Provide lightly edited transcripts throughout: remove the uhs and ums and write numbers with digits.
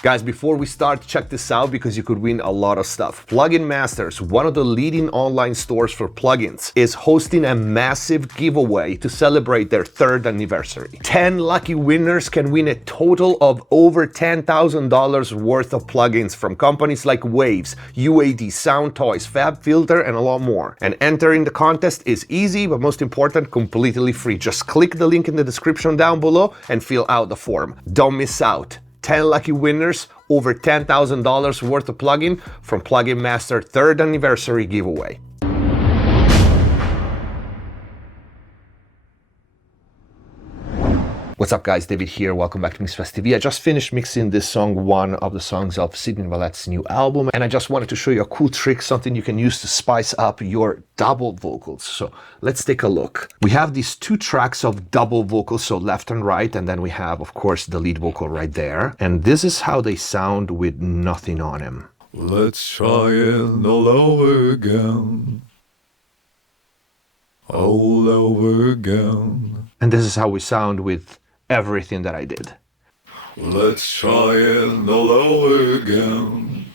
Guys, before we start, check this out because you could win a lot of stuff. Plugin Masters, one of the leading online stores for plugins, is hosting a massive giveaway to celebrate their 3rd anniversary. 10 lucky winners can win a total of over $10,000 worth of plugins from companies like Waves, UAD, Sound Toys, FabFilter, and a lot more. And entering the contest is easy, but most important, completely free. Just click the link in the description down below and fill out the form. Don't miss out. 10 lucky winners, over $10,000 worth of plugin from Plugin Master 3rd anniversary giveaway. What's up guys, David here, welcome back to MixFest TV. I just finished mixing this song, one of the songs of Sidney Vallette's new album, and I just wanted to show you a cool trick, something you can use to spice up your double vocals. So let's take a look. We have these 2 tracks of double vocals, so left and right, and then we have, of course, the lead vocal right there. And this is how they sound with nothing on them. Let's try it all over again. All over again. And this is how we sound with everything that I did. Let's try it all over again.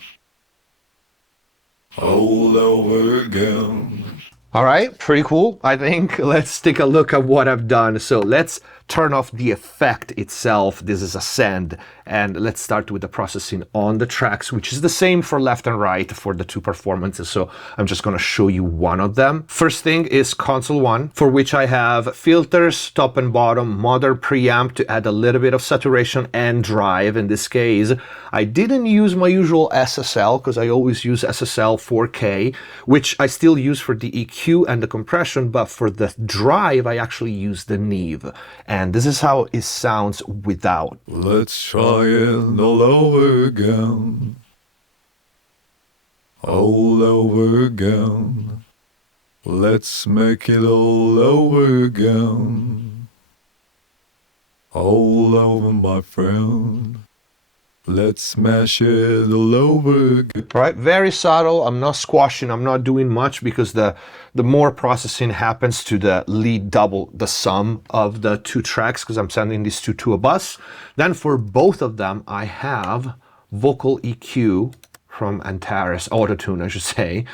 All over again. All right, pretty cool, I think. Let's take a look at what I've done. So let's turn off the effect itself. This is a send. And let's start with the processing on the tracks, which is the same for left and right for the 2 performances. So I'm just gonna show you one of them. First thing is console 1, for which I have filters, top and bottom, modern preamp to add a little bit of saturation and drive. In this case, I didn't use my usual SSL because I always use SSL 4K, which I still use for the EQ and the compression, but for the drive, I actually use the Neve. And this is how it sounds without. Let's try it all over again. All over again. Let's make it all over again. All over, my friend. Let's smash it all over again. Right, very subtle. I'm not squashing, I'm not doing much because the more processing happens to the lead double, the sum of the 2 tracks, because I'm sending these 2 to a bus. Then for both of them, I have vocal EQ from Anthrax, Autotune, I should say.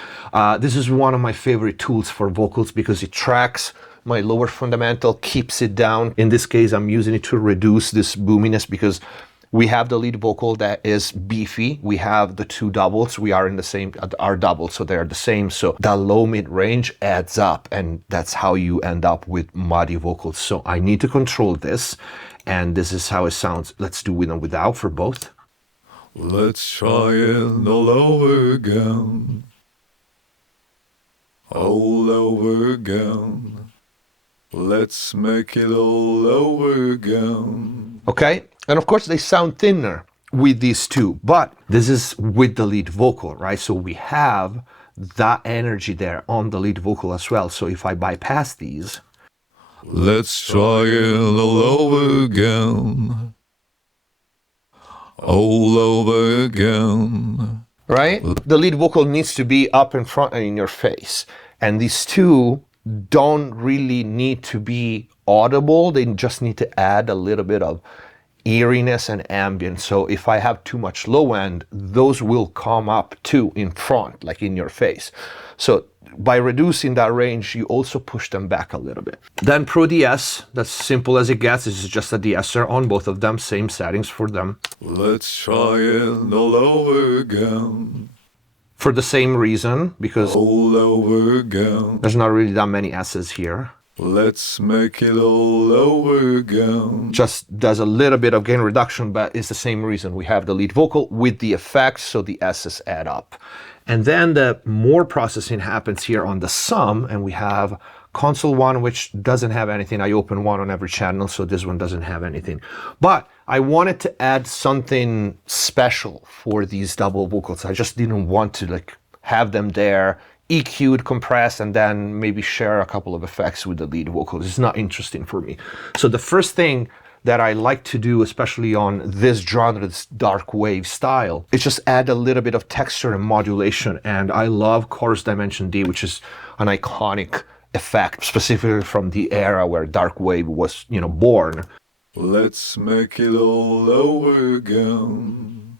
This is one of my favorite tools for vocals because it tracks my lower fundamental, keeps it down. In this case, I'm using it to reduce this boominess because we have the lead vocal that is beefy. We have the 2 doubles. We are in the same, are doubles, so they're the same. So the low mid range adds up, and that's how you end up with muddy vocals. So I need to control this, and this is how it sounds. Let's do with and without for both. Let's try it all over again. All over again. Let's make it all over again. Okay, and of course they sound thinner with these 2, but this is with the lead vocal, right? So we have that energy there on the lead vocal as well. So if I bypass these. Let's try it all over again. All over again. Right? The lead vocal needs to be up in front and in your face. And these 2 don't really need to be audible. They just need to add a little bit of eeriness and ambience. So if I have too much low end, those will come up too in front, like in your face. So by reducing that range, you also push them back a little bit. Then Pro DS, that's simple as it gets. This is just a de-esser on both of them, same settings for them. Let's try it all over again. For the same reason, because all over again. There's not really that many S's here. Let's make it all over again. Just does a little bit of gain reduction, but it's the same reason. We have the lead vocal with the effects, so the S's add up. And then the more processing happens here on the sum, and we have console 1, which doesn't have anything. I open one on every channel, so this one doesn't have anything. But I wanted to add something special for these double vocals. I just didn't want to like have them there, EQ'd, compressed, and then maybe share a couple of effects with the lead vocals. It's not interesting for me. So the first thing that I like to do, especially on this genre, this dark wave style, is just add a little bit of texture and modulation. And I love Chorus Dimension D, which is an iconic effect, specifically from the era where dark wave was, born. Let's make it all over again.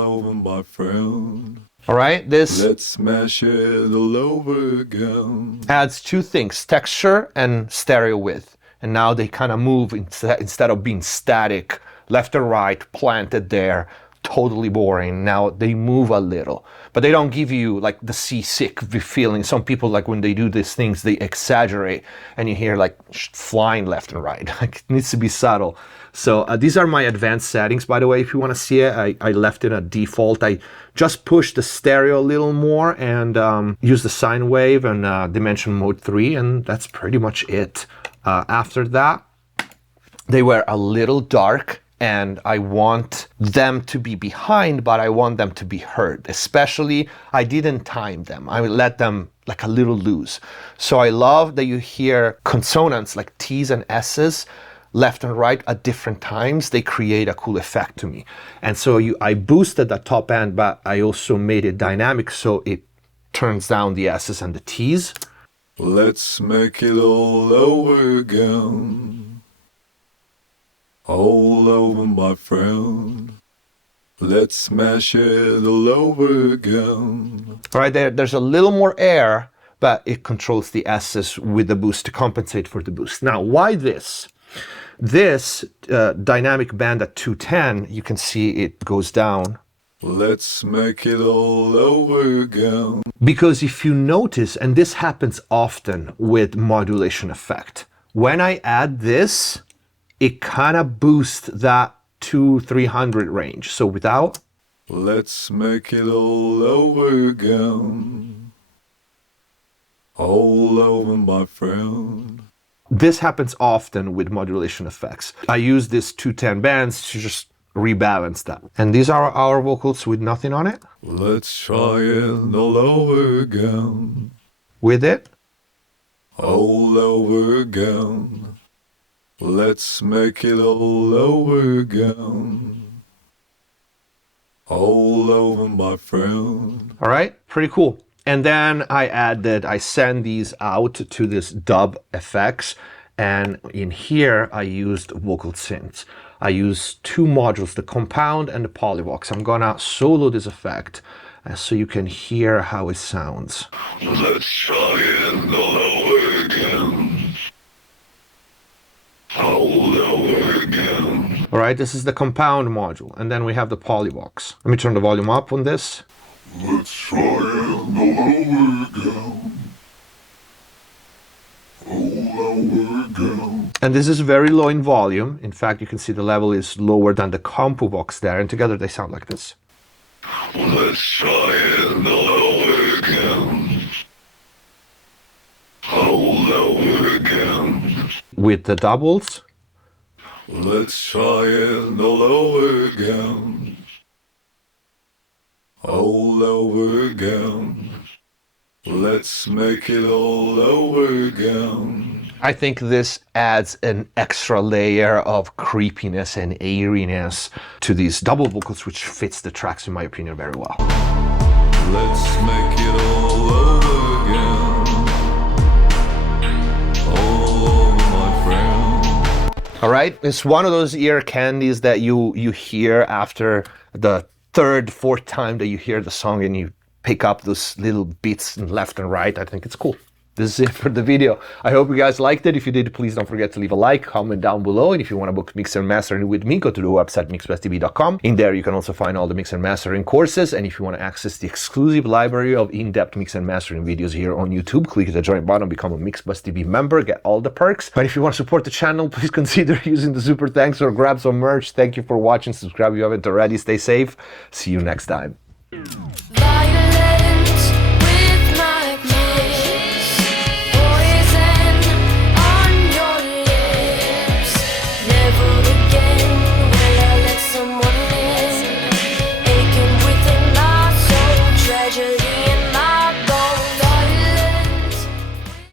over my friend. All right, this Let's smash it all over again. adds two things, texture and stereo width. And now they kind of move instead of being static, left and right, planted there, totally boring. Now they move a little, but they don't give you like the seasick feeling. Some people, like when they do these things, they exaggerate and you hear like flying left and right. Like it needs to be subtle. So these are my advanced settings, by the way. If you want to see it, I left it at default. I just pushed the stereo a little more and used the sine wave and dimension mode 3, and that's pretty much it. After that, they were a little dark, and I want them to be behind, but I want them to be heard. Especially, I didn't time them. I let them like a little loose. So I love that you hear consonants like T's and S's left and right at different times. They create a cool effect to me. And so I boosted the top end, but I also made it dynamic so it turns down the S's and the T's. Let's make it all over again. All over my friend. Let's smash it all over again. All right, there's a little more air, but it controls the S's with the boost to compensate for the boost. Now, why this? This dynamic band at 210, you can see it goes down. Let's make it all over again. Because if you notice, and this happens often with modulation effect, when I add this, it kind of boosts that 200-300 range. So without, let's make it all over again. All over my friend. This happens often with modulation effects. I use this 210 bands to just rebalance that. And these are our vocals with nothing on it. Let's try it all over again. With it. All over again. Let's make it all over again. All over my friend. All right, pretty cool. And then I send these out to this dub effects. And in here, I used vocal synths. I used two modules, the compound and the polyvox. I'm gonna solo this effect so you can hear how it sounds. Let's try it all over again. All over again. All right, this is the compound module. And then we have the polyvox. Let me turn the volume up on this. Let's try it all over again. All over again. And this is very low in volume. In fact, you can see the level is lower than the compovox there, and together they sound like this. Let's try it all over again. All over again. With the doubles. Let's try it all over again. All over again. Let's make it all over again. I think this adds an extra layer of creepiness and airiness to these double vocals, which fits the tracks, in my opinion, very well. Let's make it all over again. All over my friend. All right, it's one of those ear candies that you hear after the third, fourth time that you hear the song and you pick up those little bits left and right. I think it's cool. This is it for the video. I hope you guys liked it. If you did, please don't forget to leave a like, comment down below. And if you want to book mix and mastering with me, go to the website mixbusttv.com. In there, you can also find all the mix and mastering courses. And if you want to access the exclusive library of in-depth mix and mastering videos here on YouTube, click the join button, become a MixBuzTV member, get all the perks. But if you want to support the channel, please consider using the super thanks or grab some merch. Thank you for watching. Subscribe if you haven't already. Stay safe. See you next time.